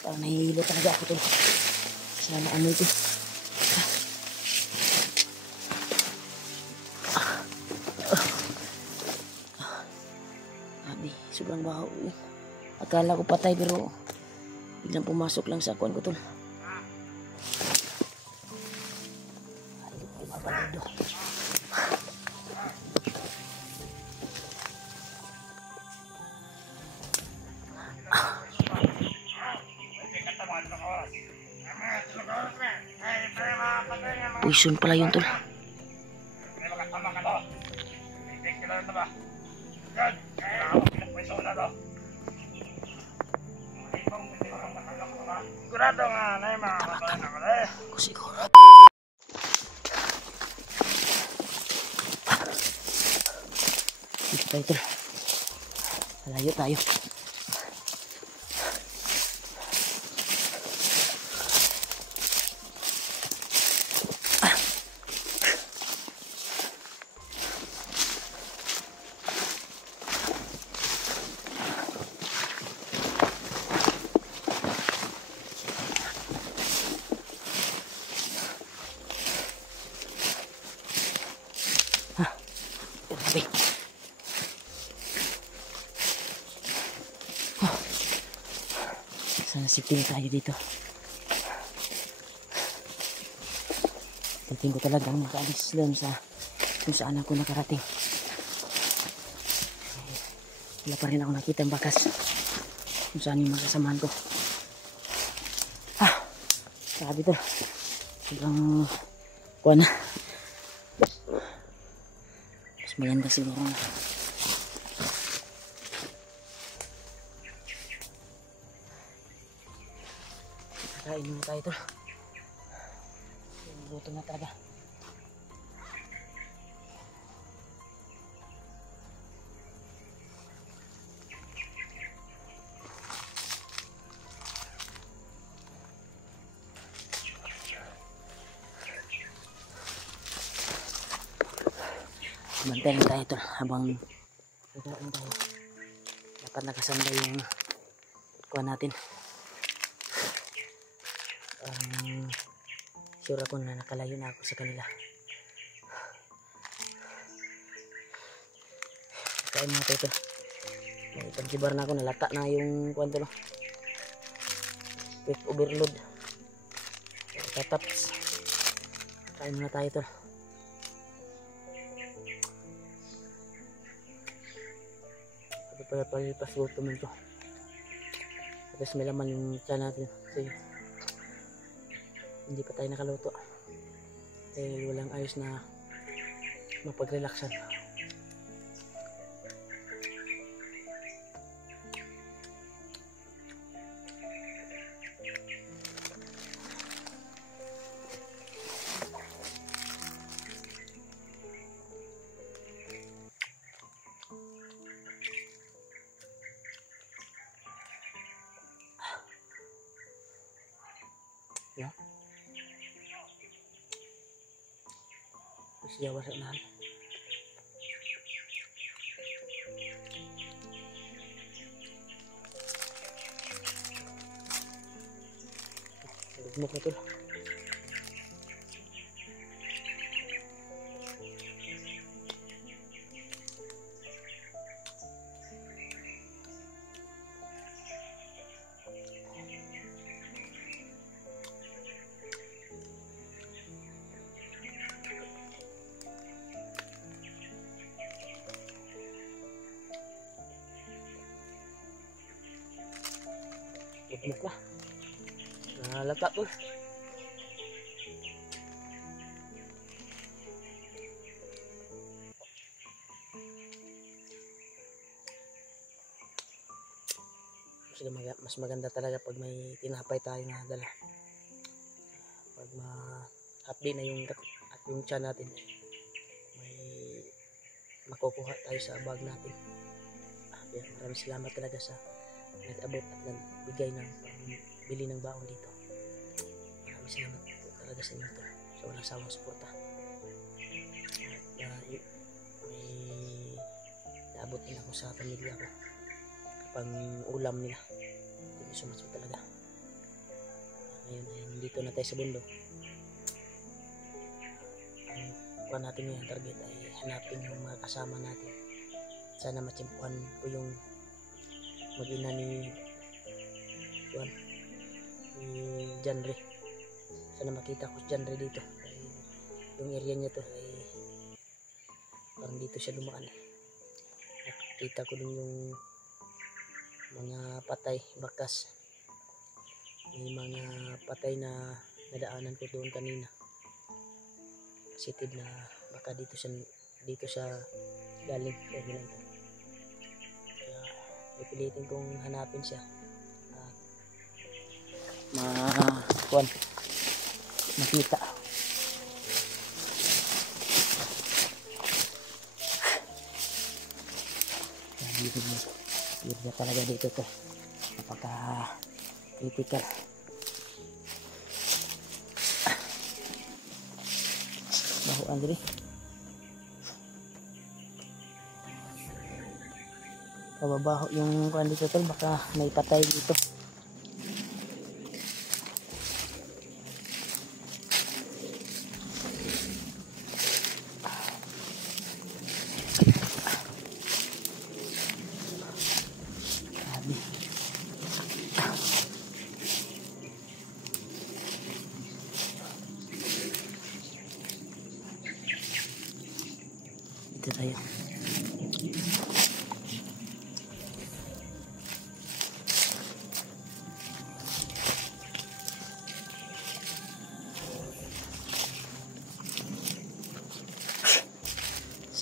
Parang nahihilo talaga ako tol. Sana ano ito. Sobrang baho. Akala ko patay pero biglang pumasok lang sa kuwan ko tol. Poison pala yun tol. Sigurado nga na yung mga kapatid na ko eh. Siguro. Dito tayo tol. Malayo tayo. Sana sipin tayo dito. Titingin ko talagang makaalis doon sa kung saan ako nakarating. Wala pa rin ako nakita ang bakas kung saan yung makasamahan ko. Sabi to. Sobrang kuha na. Mas maganda siguro na. Kain muna tayo ito. Gutom na talaga. Mantayin tayo ito habang kakain tayo. Dapat nakasanda yung kuha natin. Sure ako na nakalayo na ako sa kanila. Kain mga ito. May pagsibar na ako, nalata na yung kwento no. Quick overload. Tataps. Kain muna tayo ito. Pag palipas-gutom ito. Tapos may laman yung tiyan natin. Kasi hindi pa tayo nakaluto dahil walang ayos na mapag-relaxan. Ya. Terus Jawa sa nahan. Lugmok na ito. Lugmok lah. Nalata tuh. Mas maganda talaga pag may tinapay tayo na dala. Pag ma-update na yung tiyan natin, may makukuha tayo sa bag natin. Maraming salamat talaga sa nag-abot at nagbigay ng bili ng baon dito. Maraming salamat po talaga sa inyo to, sa walang sawang suporta. At may naabot din ako sa pamilya ko pang ulam nila. Thank you so much po talaga. nandito na tayo sa bundok, ang kuha natin ngayon target ay hanapin yung mga kasama natin. Sana matsimpuhan ko yung mag-ina ni Juan, ni Janre. Sana makita ko si Janre dito. Ay, yung area niya to ay parang dito siya dumaan. Nakita ko din yung mga patay, bakas. May mga patay na nadaanan ko doon kanina. Positive na baka dito sa galing area na ito. Kaya pipilitin kong hanapin siya at makita. Area talaga dito to, napaka critical. Bahuan diri. Pababaho yung kuan dito tol, baka may patay dito. Grabe. Dito tayo.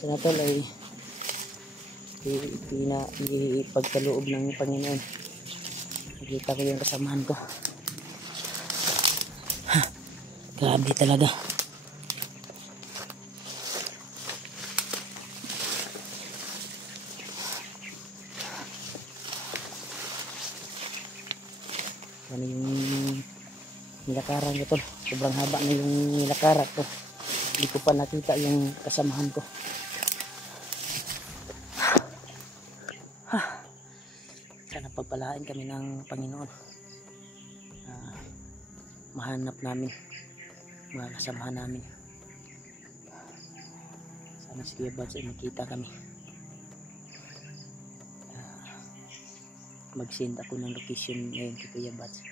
Sana tol ay ipagkaloob ng Panginoon. Nakita ko yung kasamahan ko. Grabe talaga. Ano yung nilakaran ko tol. Sobrang haba na yung nilakaran ko. Hindi ko pa nakita yung kasamahan ko. Sana pagpalain kami ng Panginoon. Mahanap namin mga kasamahan namin. Sana si Kuya Bads ay makita kami. Mag-send ako ng location ngayon kay Kuya Bads.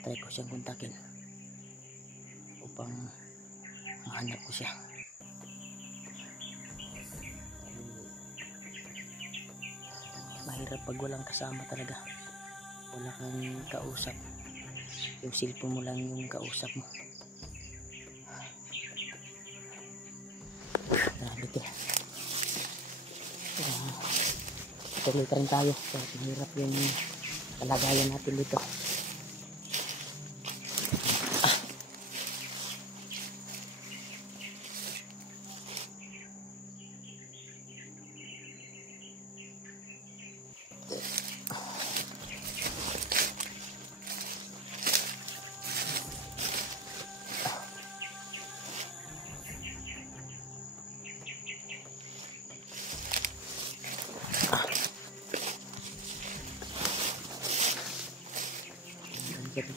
Try ko siyang kontakin upang mahanap ko siya. Mahirap pag walang kasama talaga. Wala kang kausap. Yung cellphone mo lang yung kausap mo. Dito. Tuloy pa rin tayo. Mahirap yung kalagayan natin dito.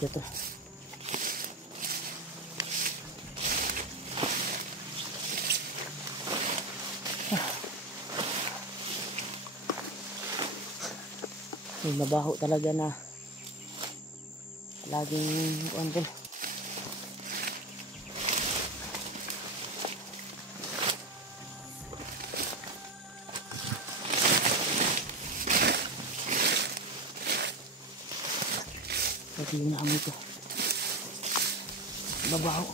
Dito. May mabaho talaga na laging kuan din. Ito yung naamoy ko. Mabaho.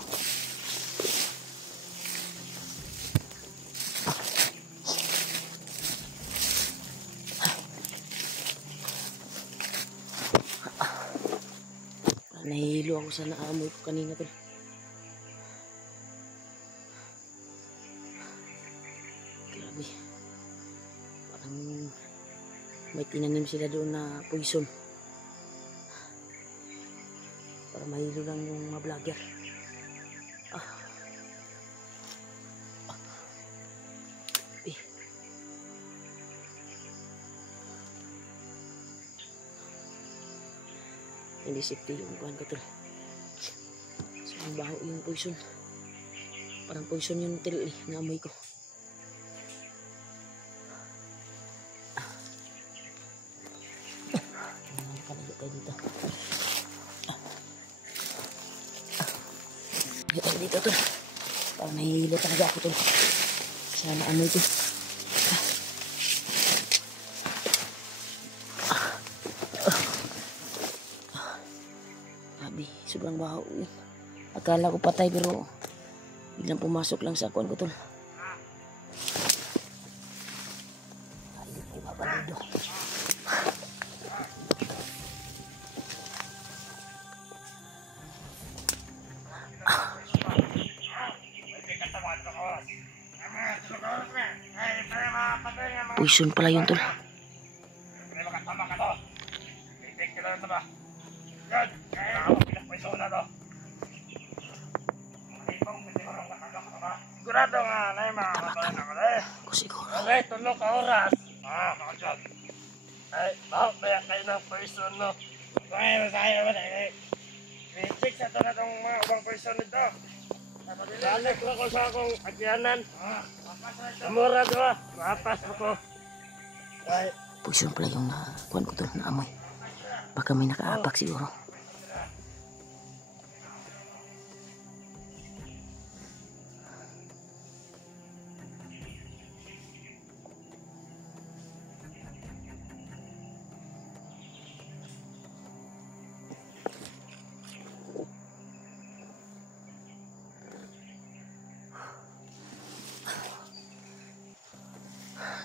Nahihilo ako sa naamoy ko kanina to. Grabe. Parang may tinanim sila doon na poison. Para mahilo lang yung mga vlogger. Hindi safety yung kuhan ko to. Ang baho yung poison. Parang poison yung til eh, naamoy ko. Nakalayo tayo dito. Nakalayo tayo dito tol. Parang nahihilo talaga ako tol. Sana amoy ko. Grabe, sobrang baho yun. Akala ko patay pero biglang pumasok lang sa akuan ko tol. Ayun po papalido. Poison pala yun tol. May makatama ka to. Bibig ka lang ito ba? Yan. Kaya ako pinagpweso na to. Sigurado nga na yung mga kapatid na kala eh. Ako siguro. Okay, tulog ka oras. Mga dyan. Ay, bakit kaya kayo ng person no? Kaya masaya ba na eh. Bibig sa ito na itong mga ubang person nito. Balik ko ako sa akong agyanan. Namura to ah. Mapas ako. Ay, Poison pala yung kuan ko tol na amoy. Baka may nakaapak siguro.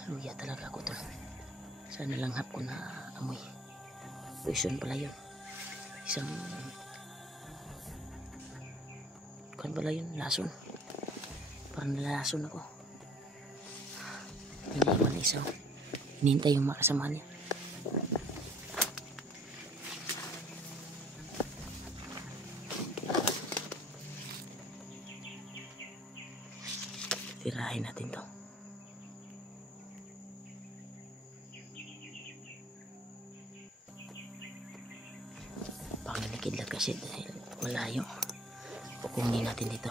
Luya talaga ako tol. Sana langhap ko na amoy. Poison pala yun. Isang kan pala yun, lason. Parang nalason ako. Iniwan na isa. Hinihintay yung makasama niya. Tirahin natin to. Pangalikidlat kasi dahil malayo. Pukunin natin dito.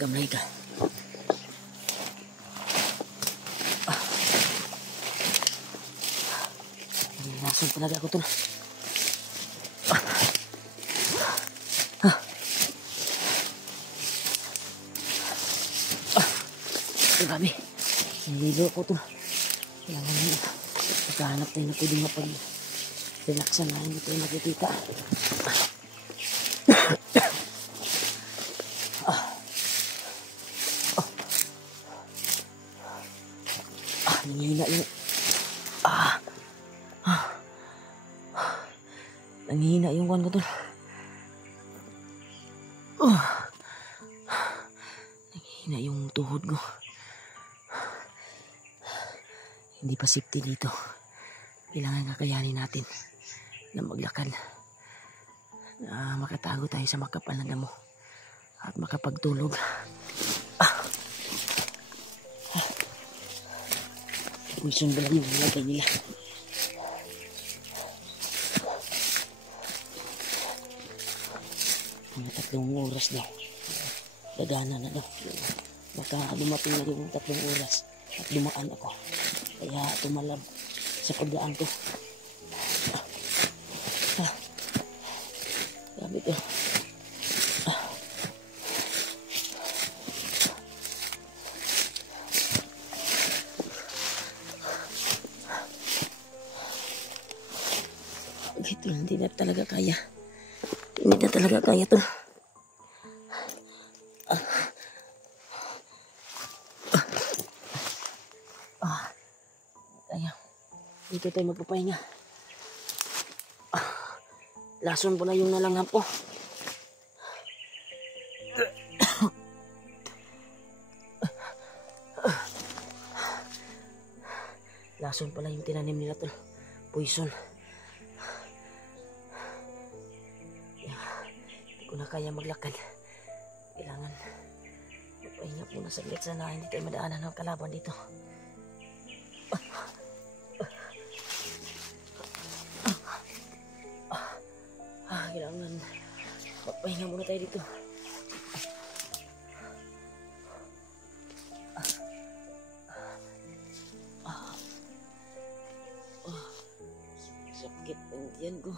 Gamlay ka. Lason talaga ako tol. Grabe. Nililo ko tol. Kailangan nyo. Pagkahanap tayo na pwede mapag-relaxan na hindi tayo nakikita. Nanghihina yung nanghihina yung kuwan ko tol. Nanghihina yung tuhod ko. Hindi pa safety dito. Kailangan kakayanin natin na maglakad. Na makatago tayo sa makapal na damo at makapagtulog. Poison ba lang yung nilagay nila? Mga 3 oras daw. Gagana na daw. Baka dumating na yung 3 oras at dumaan ako. Kaya tumalab sa pagdaan ko. Sabi ko. Ito, hindi na talaga kaya. Hindi na talaga kaya to. Kaya, dito tayo magpapahinga. Lason po na yung nalanghap ko. Lason pala yung tinanim nila to. Poison. ko na kaya maglakad. Kailangan magpahinga muna saglit, sana hindi tayo madaanan ng kalaban dito. Kailangan magpahinga muna tayo dito. Sakit ng tiyan ko.